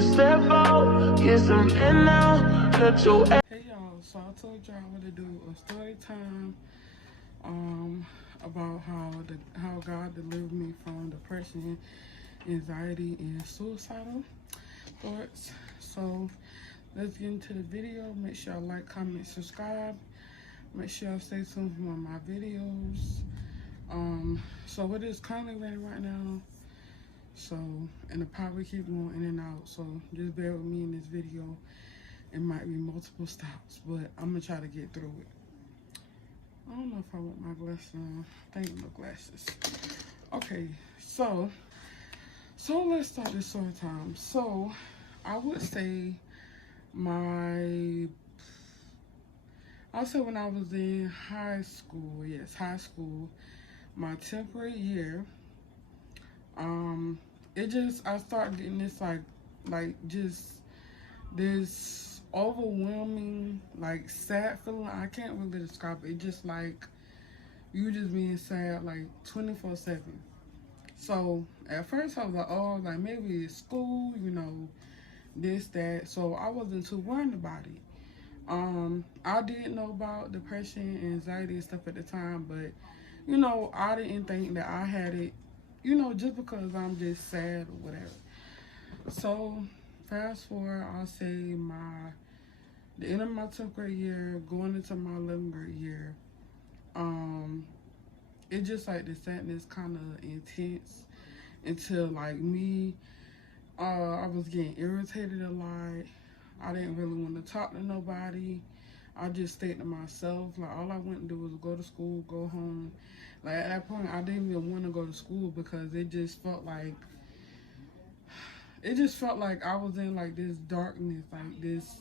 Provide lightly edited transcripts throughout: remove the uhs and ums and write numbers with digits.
step out, get some in now, cut your ass. Hey y'all, so I told y'all I would do a story time about how God delivered me from depression, anxiety, and suicidal thoughts. So let's get into the video. Make sure y'all like, comment, subscribe. Make sure y'all stay tuned for more of my videos. So it is currently raining right now. So, and the power keep going in and out. So just bear with me in this video. It might be multiple stops, but I'm gonna try to get through it. I don't know if I want my glasses on. I think my glasses. Okay, so let's start this story time. So I would say when I was in high school, yes, high school, my 10th grade year, I started getting this this overwhelming, like, sad feeling. I can't really describe it. It's just like you just being sad like 24/7. So at first I was like, oh, like maybe it's school, this, that. So I wasn't too worried about it. I didn't know about depression and anxiety and stuff at the time, but I didn't think that I had it, just because I'm just sad or whatever. So fast forward, I'll say the end of my 10th grade year, going into my 11th grade year, it just like the sadness kind of intense until like I was getting irritated a lot. I didn't really want to talk to nobody. I just stayed to myself. Like, all I wanted to do was go to school, go home. Like, at that point, I didn't even want to go to school because it just felt like I was in like this darkness,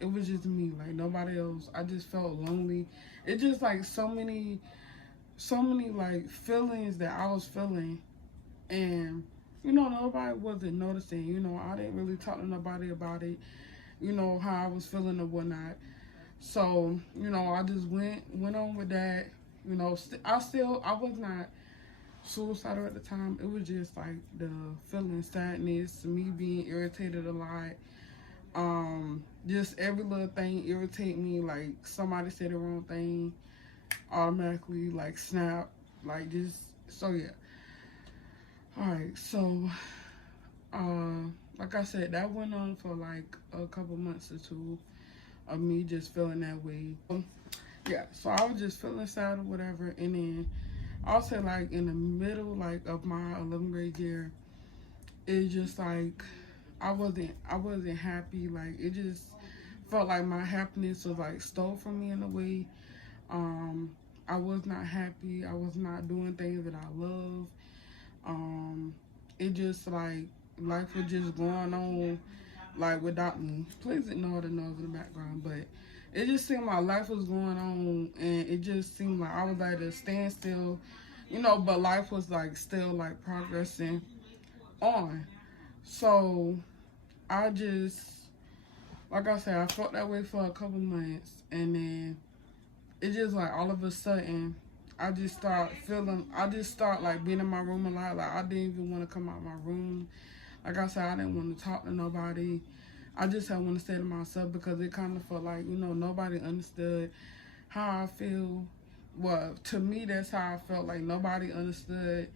It was just me, like nobody else. I just felt lonely. It just like so many like feelings that I was feeling, and nobody wasn't noticing. I didn't really talk to nobody about it, how I was feeling or whatnot. So I just went on with that. I was not suicidal at the time. It was just like the feeling sadness, me being irritated a lot. Just every little thing irritate me. Like, somebody said the wrong thing, automatically like snap, like, just, so yeah. All right, so like I said, that went on for like a couple months or two of me just feeling that way. Yeah, so I was just feeling sad or whatever, and then I'll say like in the middle like of my 11th grade year, it's just like I wasn't happy. Like, it just felt like my happiness was like stole from me in a way. I was not happy. I was not doing things that I love. It just like life was just going on like without me. Please ignore the noise in the background, but it just seemed like life was going on, and it just seemed like I was at a standstill, but life was like still like progressing on. So I just, like I said, I felt that way for a couple months, and then it just like all of a sudden I just start like being in my room a lot. Like, I didn't even want to come out of my room. Like I said, I didn't want to talk to nobody. I just had want to stay to myself because it kind of felt like, nobody understood how I feel. Well, to me, that's how I felt. Like, nobody understood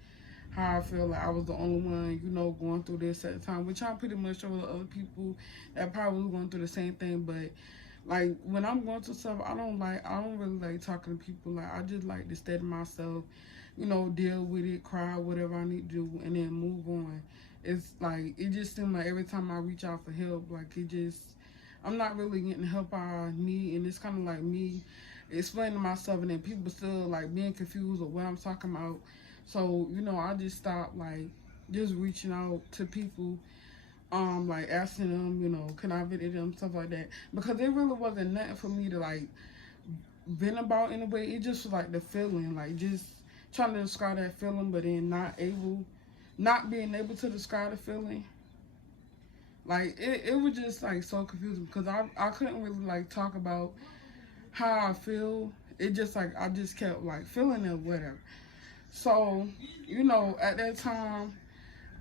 how I feel. Like, I was the only one, going through this at the time, which I'm pretty much sure with other people that probably was going through the same thing. But like, when I'm going through stuff, I don't really like talking to people. Like, I just like to stay to myself, deal with it, cry, whatever I need to do, and then move on. It's like, it just seems like every time I reach out for help, like, I'm not really getting the help I need, and it's kind of like me explaining myself, and then people still like being confused of what I'm talking about. So, I just stopped like just reaching out to people, like asking them, can I visit them, stuff like that, because it really wasn't nothing for me to like vent about in a way. It just was like the feeling, like just trying to describe that feeling, but then not being able to describe the feeling. Like, it was just like so confusing because I couldn't really like talk about how I feel. It just like I just kept like feeling it, whatever. So, at that time,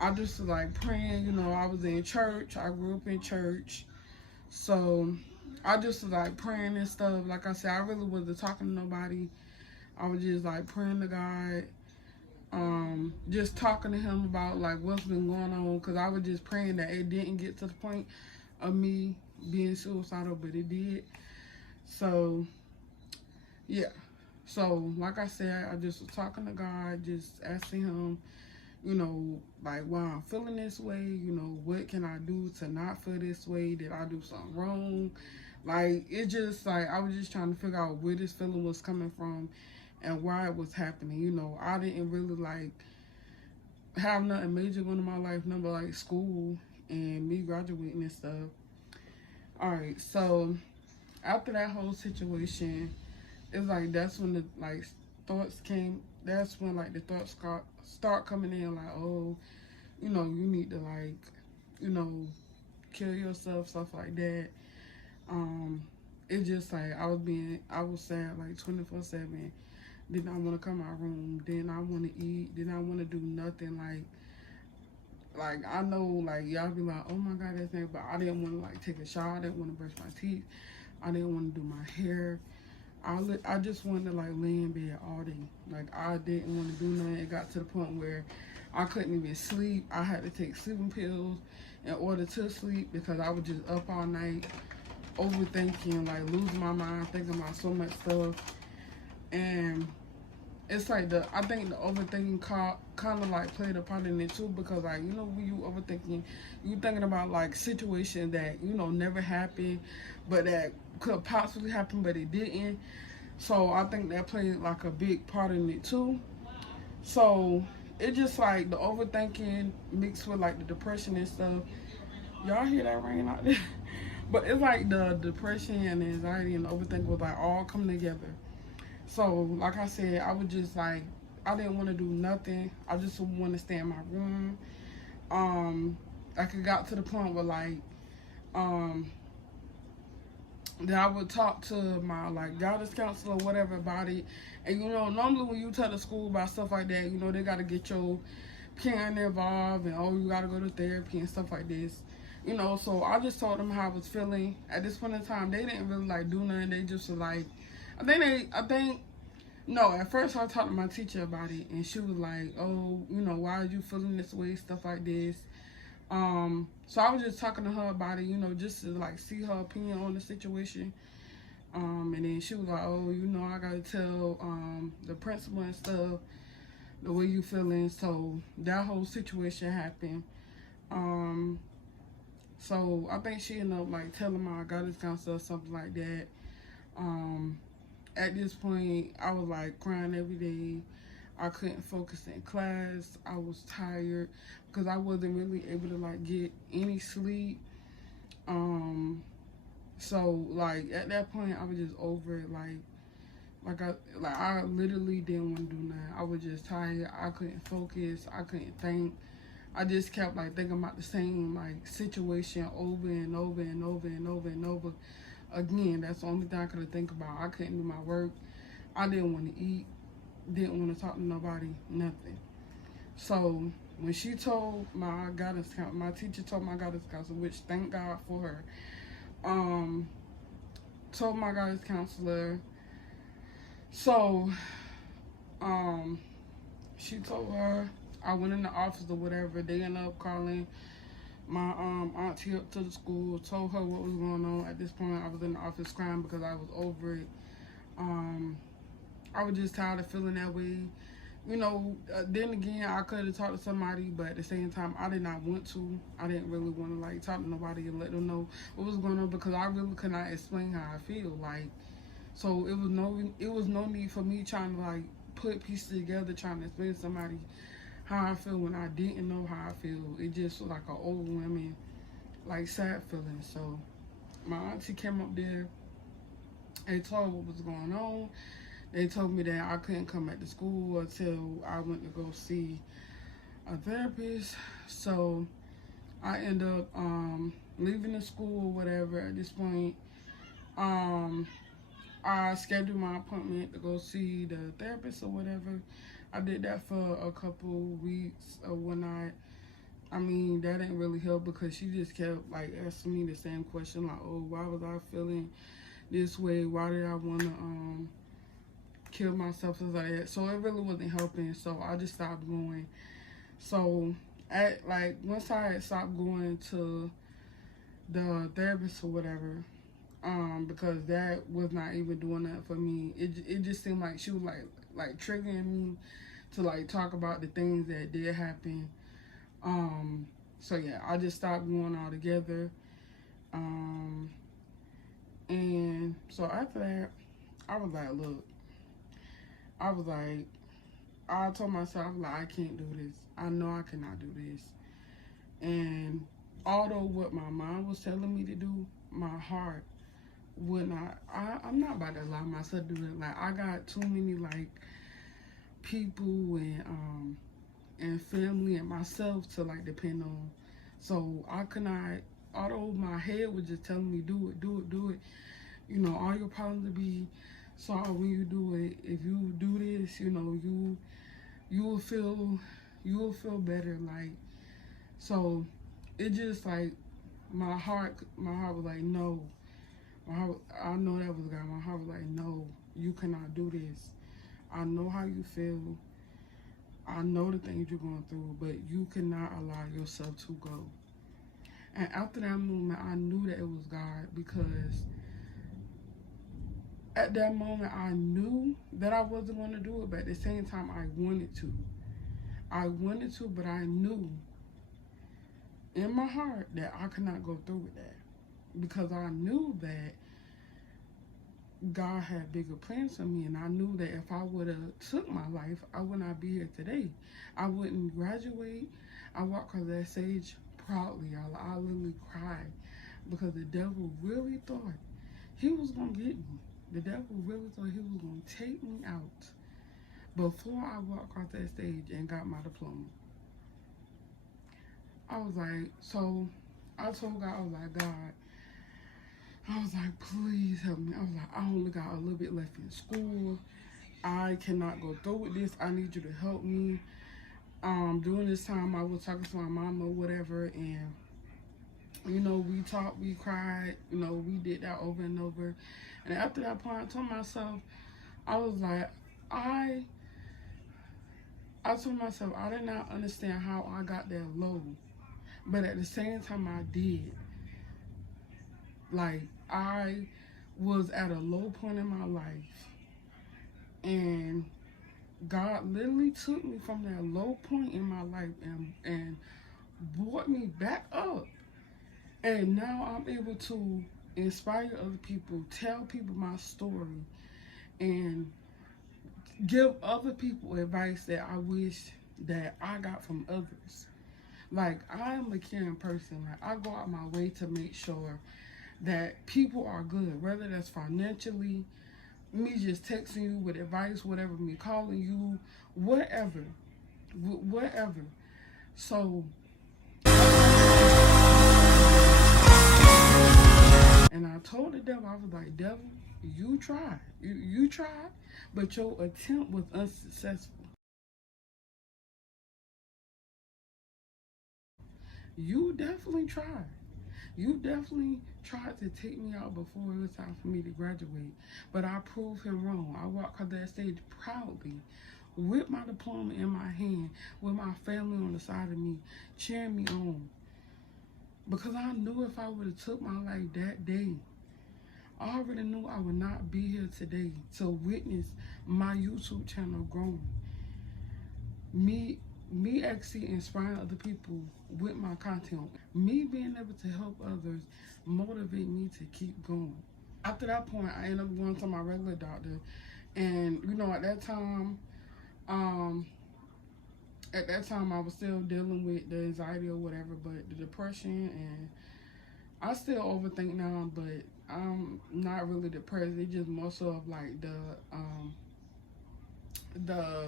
I just was like praying, you know, I was in church. I grew up in church. So I just was like praying and stuff. Like I said, I really wasn't talking to nobody. I was just like praying to God. Just talking to him about like what's been going on, because I was just praying that it didn't get to the point of me being suicidal, but it did. So yeah, so like I said, I just was talking to God, just asking him, you know, like why I'm feeling this way, you know, what can I do to not feel this way? Did I do something wrong? Like, it just like I was just trying to figure out where this feeling was coming from and why it was happening. You know, I didn't really like have nothing major going in my life, number like school and me graduating and stuff. Alright, so after that whole situation, it's like that's when the like thoughts came. That's when like the thoughts start coming in, like, oh, you know, you need to like, you know, kill yourself, stuff like that. It's just like I was sad like 24/7. Did not want to come my room. Did not want to eat. Did not want to do nothing. Like I know, like y'all be like, oh my God, that's not. But I didn't want to like take a shower. I didn't want to brush my teeth. I didn't want to do my hair. I just wanted to like lay in bed all day. Like I didn't want to do nothing. It got to the point where I couldn't even sleep. I had to take sleeping pills in order to sleep because I was just up all night overthinking, like losing my mind, thinking about so much stuff. And it's like I think the overthinking kind of like played a part in it too, because like, you know, when you overthinking, you thinking about like situations that, you know, never happened, but that could possibly happen, but it didn't. So I think that played like a big part in it too. So it just like the overthinking mixed with like the depression and stuff. Y'all hear that rain out there? But it's like the depression and the anxiety and the overthinking was like all coming together. So, like I said, I was just like, I didn't want to do nothing. I just want to stay in my room. Like it got to the point where like, that I would talk to my like guidance counselor or whatever about it. And you know, normally when you tell the school about stuff like that, you know, they got to get your parent involved and oh, you got to go to therapy and stuff like this. You know, so I just told them how I was feeling. At this point in time, they didn't really like do nothing. They just were like, no, at first I talked to my teacher about it, and she was like, oh, you know, why are you feeling this way, stuff like this. So I was just talking to her about it, you know, just to like see her opinion on the situation. And then she was like, oh, you know, I gotta tell the principal and stuff the way you feeling. So that whole situation happened. So I think she ended up like telling my guidance counselor or something like that. At this point, I was like crying every day. I couldn't focus in class. I was tired because I wasn't really able to like get any sleep. So like at that point, I was just over it. I literally didn't want to do nothing. I was just tired. I couldn't focus. I couldn't think. I just kept like thinking about the same like situation over and over and over and over and over again. That's the only thing I could think about. I couldn't do my work. I didn't want to eat. Didn't want to talk to nobody. Nothing. So when she told my guidance counselor, my teacher told my guidance counselor, which thank God for her. Told my guidance counselor. So she told her. I went in the office or whatever. They ended up calling my auntie up to the school, told her what was going on. At this point, I was in the office crying because I was over it. I was just tired of feeling that way. You know, then again, I could have talked to somebody, but at the same time, I did not want to. I didn't really want to like talk to nobody and let them know what was going on, because I really could not explain how I feel. Like, so it was no need for me trying to like put pieces together, trying to explain to somebody how I feel when I didn't know how I feel. It just was like an overwhelming, like sad feeling. So my auntie came up there and told what was going on. They told me that I couldn't come back to school until I went to go see a therapist. So I ended up leaving the school or whatever. At this point, I scheduled my appointment to go see the therapist or whatever. I did that for a couple weeks or whatnot. I mean, that didn't really help because she just kept like asking me the same question, like, oh, why was I feeling this way? Why did I want to kill myself, things like that. So it really wasn't helping. So I just stopped going. So at like once I had stopped going to the therapist or whatever, because that was not even doing that for me. It just seemed like she was like triggering me to like talk about the things that did happen. So yeah, I just stopped going altogether. Um, and so after that, I was like, look, I was like, I told myself, like, I can't do this. I know I cannot do this. And although what my mind was telling me to do, my heart would not. I'm not about to allow myself to do it. Like, I got too many like people and family and myself to like depend on. So I could not. Although my head was just telling me do it, do it, do it. You know, all your problems will be solved when you do it. If you do this, you know, you will feel better. Like, so it just like my heart was like, no. I know that was God. My heart was like, no, you cannot do this. I know how you feel. I know the things you're going through, but you cannot allow yourself to go. And after that moment, I knew that it was God, because at that moment, I knew that I wasn't going to do it, but at the same time, I wanted to. I wanted to, but I knew in my heart that I could not go through with that, because I knew that God had bigger plans for me, and I knew that if I would have took my life, I would not be here today. I wouldn't graduate. I walked across that stage proudly. I literally cried, because the devil really thought he was gonna get me. The devil really thought he was gonna take me out before I walked across that stage and got my diploma. I was like, so I told God, I was like, God, I was like, please help me. I was like, I only got a little bit left in school. I cannot go through with this. I need you to help me. During this time, I was talking to my mama or whatever, and you know, we talked, we cried, you know, we did that over and over. And after that point, I told myself, I was like, I told myself I did not understand how I got that low, but at the same time, I did. Like, I was at a low point in my life, and God literally took me from that low point in my life and brought me back up. And now I'm able to inspire other people, tell people my story, and give other people advice that I wish that I got from others. Like, I am a caring person. Like, I go out my way to make sure that people are good, whether that's financially, me just texting you with advice, whatever, me calling you, whatever, whatever. So, and I told the devil, I was like, devil, you tried, you tried, but your attempt was unsuccessful. You definitely tried. You definitely tried to take me out before it was time for me to graduate, but I proved him wrong. I walked across that stage proudly, with my diploma in my hand, with my family on the side of me, cheering me on. Because I knew if I would have took my life that day, I already knew I would not be here today to witness my YouTube channel growing. Me actually inspiring other people with my content. Me being able to help others motivate me to keep going. After that point, I ended up going to my regular doctor, and you know, um, at that time I was still dealing with the anxiety or whatever, but the depression, and I still overthink now, but I'm not really depressed. It's just more so of like the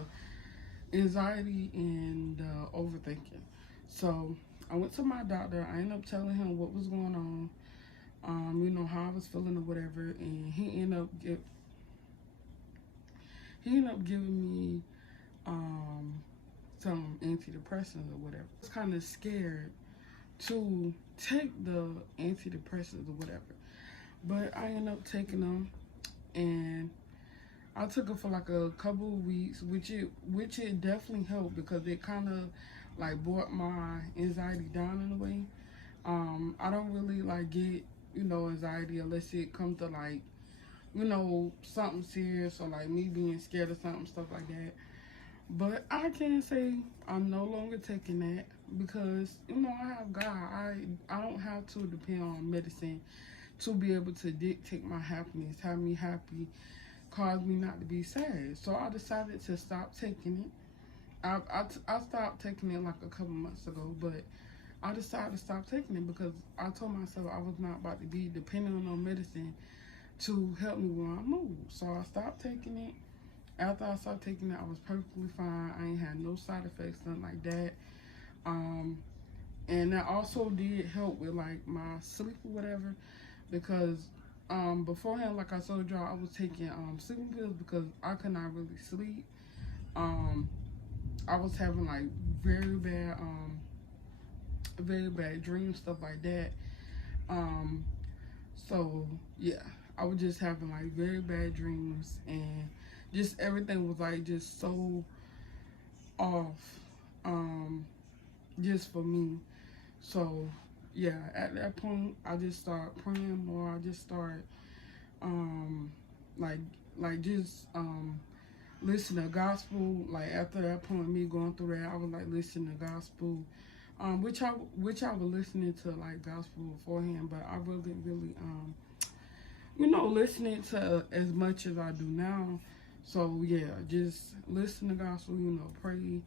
anxiety and overthinking. So I went to my doctor. I ended up telling him what was going on, you know, how I was feeling or whatever, and he ended up giving me some antidepressants or whatever. I was kind of scared to take the antidepressants or whatever, but I ended up taking them, and I took it for like a couple of weeks, which it definitely helped because it kind of like brought my anxiety down in a way. I don't really like get, anxiety unless it comes to like, something serious or like me being scared of something, stuff like that. But I can't say I'm no longer taking that because, I have God. I don't have to depend on medicine to be able to dictate my happiness, have me happy, cause me not to be sad. So I decided to stop taking it. I stopped taking it like a couple months ago, but I decided to stop taking it because I told myself I was not about to be dependent on medicine to help me when I move. So I stopped taking it. After I stopped taking it, I was perfectly fine. I ain't had no side effects, nothing like that. And that also did help with like my sleep or whatever, because beforehand, like I told y'all, I was taking sleeping pills because I could not really sleep. I was having like very bad dreams, stuff like that. So yeah, I was just having like very bad dreams, and just everything was like just so off, just for me. So yeah, at that point, I just started praying more. I just started like just listen to gospel. Like after that point, me going through that, I was like listening to gospel, which I was listening to like gospel beforehand, but I wasn't really listening to as much as I do now. So yeah, just listen to gospel, pray,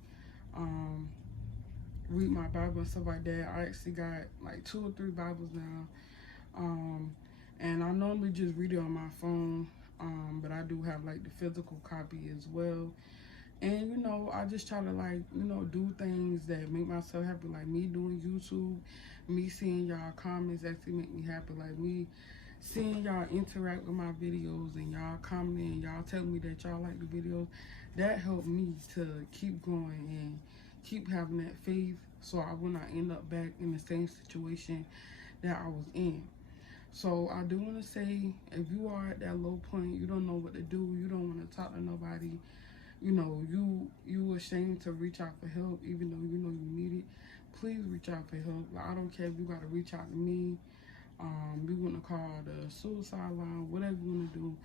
read my Bible and stuff like that. I actually got like 2 or 3 Bibles now, and I normally just read it on my phone, but I do have like the physical copy as well. And I just try to like do things that make myself happy, like me doing YouTube, me seeing y'all comments actually make me happy, like me seeing y'all interact with my videos and y'all commenting, y'all telling me that y'all like the videos. That helped me to keep going and keep having that faith, so I will not end up back in the same situation that I was in. So I do want to say, if you are at that low point, you don't know what to do, you don't want to talk to nobody, you ashamed to reach out for help, even though you need it, please reach out for help. Like, I don't care if you got to reach out to me, you want to call the suicide line, whatever you want to do,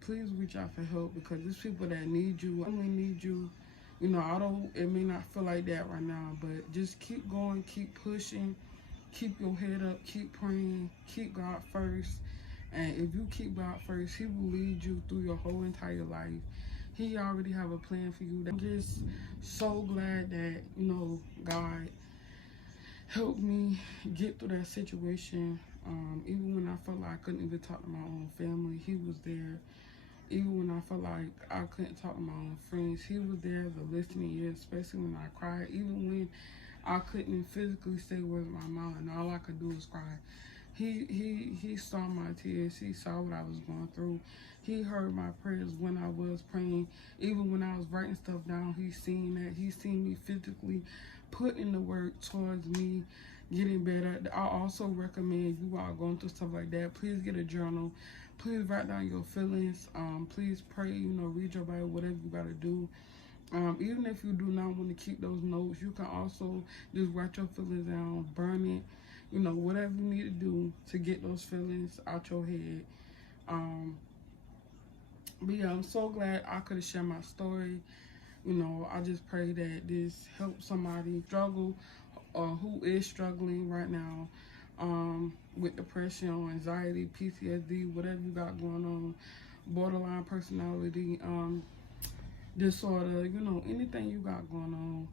please reach out for help, because there's people that need you, only need you. It may not feel like that right now, but just keep going, keep pushing, keep your head up, keep praying, keep God first. And if you keep God first, He will lead you through your whole entire life. He already have a plan for you. I'm just so glad that, God helped me get through that situation. Even when I felt like I couldn't even talk to my own family, He was there. Even when I felt like I couldn't talk to my own friends, He was there, the listening ear, especially when I cried. Even when I couldn't physically say words with my mouth and all I could do was cry, He saw my tears. He saw what I was going through. He heard my prayers when I was praying. Even when I was writing stuff down, He seen that. He seen me physically put in the work towards me getting better. I also recommend you all going through stuff like that, please get a journal. Please write down your feelings. Please pray, read your Bible, whatever you got to do. Even if you do not want to keep those notes, you can also just write your feelings down, burn it, whatever you need to do to get those feelings out your head. But yeah, I'm so glad I could have shared my story. I just pray that this helps somebody struggle or who is struggling right now with depression or anxiety, PTSD, whatever you got going on, borderline personality disorder, anything you got going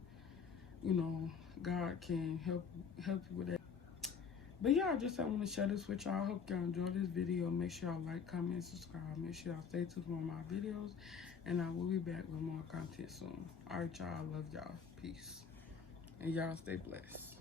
on, God can help you with that. But yeah, I want to share this with y'all. I hope y'all enjoyed this video. Make sure y'all like, comment, subscribe. Make sure y'all stay tuned for my videos. And I will be back with more content soon. All right, y'all. I love y'all. Peace. And y'all stay blessed.